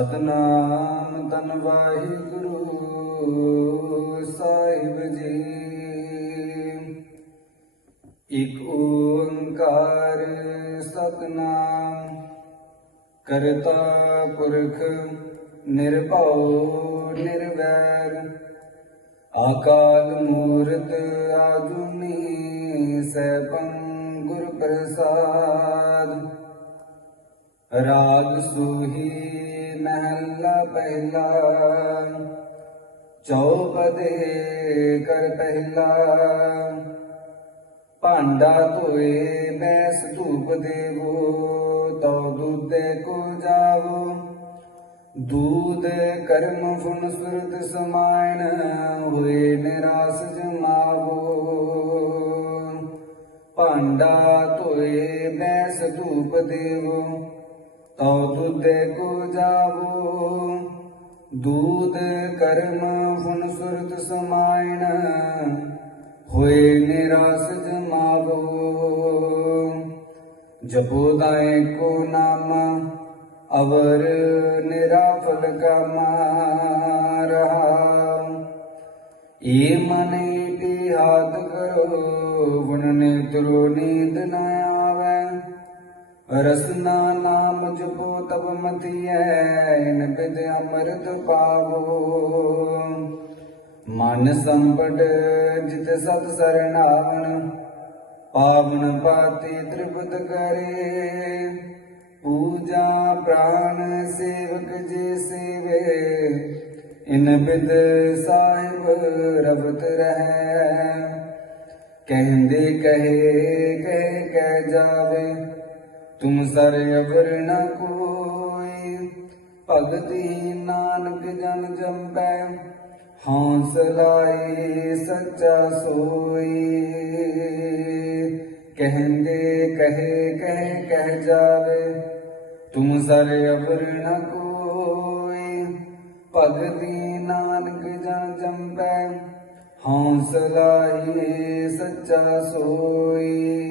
ਸਤਨਾਮ ਤਨ ਵਾਹਿਗੁਰੂ ਸਾਹਿਬ ਜੀ। ਇਕ ਓੰਕਾਰ ਸਤਨਾਮ ਕਰਤਾ ਪੁਰਖ ਨਿਰਭਉ ਨਿਰਵੈਰ। ਆਕਾਲ ਮੂਰਤ ਆਜੁਨੀ ਸੈਭੰ ਗੁਰ ਪ੍ਰਸਾਦ। ਰਾਗ ਸੂਹੀ ਮਹਿਲਾ ਪਹਿਲਾ ਚੌਪਦੇ ਕਰ ਪਹਿਲਾ। ਭਾਂਡਾ ਧੋਏ, ਬੈਸ ਧੂਪ ਦੇਵੋ, ਤਉ ਦੁੱਧੇ ਕੋ ਜਾਵੋ। ਦੂਧ ਕਰਮ ਫੁਨ ਸੁਰਤ ਸਮਾਇਣ ਹੋਏ ਨਿਰਾਸ ਜਮਾਵੋ। ਭਾਂਡਾ ਧੋਏ, ਬੈਸ ਧੂਪ ਦੇਵੋ। ਤਉ ਦੁੱਧੇ ਕੋ ਜਾਵੋ। ਦੂਧ ਕਰਮ ਫੁਨ ਸੁਰਤ ਸਮਾਇਣ, ਹੋਏ ਨਿਰਾਸ ਜਮਾਵੋ। ਜਪੋ ਦਾਏ ਕੋ ਨਾਮ, ਅਵਰ ਨਿਰਾਫਲ ਕਮਾ ਰਹਾ। ਏ ਮਨੇ ਰਸਨਾ ਨਾਮ ਜਪੋ ਤਬ ਮਤੀਐ ਇਨ ਬਿਦ ਪਾਵੋ। ਮਨ ਸੰਪਟ ਜਿਤ ਸਤ ਸਰਣਾਵਨ ਪਾਵਨ ਪਾਤੀ ਤ੍ਰਿਪਤ ਕਰੇ। ਪੂਜਾ ਪ੍ਰਾਨ ਸੇਵਕ ਜੇ ਸੇਵੇ, ਇਨ ਬਿਦ ਸਾਹਿਬ ਰਬਤ ਰਹੈ। ਕਹਿੰਦੇ ਕਹੇ ਤੁਮ ਸਰ ਅਵਰ ਨ ਕੋਈ, ਭਗਤੀ ਨਾਨਕ ਜਨ ਜੰਪੈ। ਹੌਂਸ ਲਾਈ ਸੱਚਾ ਸੋਈ। ਕਹਿੰਦੇ, ਕਹੇ, ਕਹਿ ਕਹਿ ਜਾਵੇ। ਤੁਮ ਸਰ ਅਵਰ ਨ ਕੋਈ, ਭਗਤੀ ਨਾਨਕ ਜਨ ਜੰਪੈ। ਹੌਂਸ ਲਾਈ ਸੱਚਾ ਸੋਈ।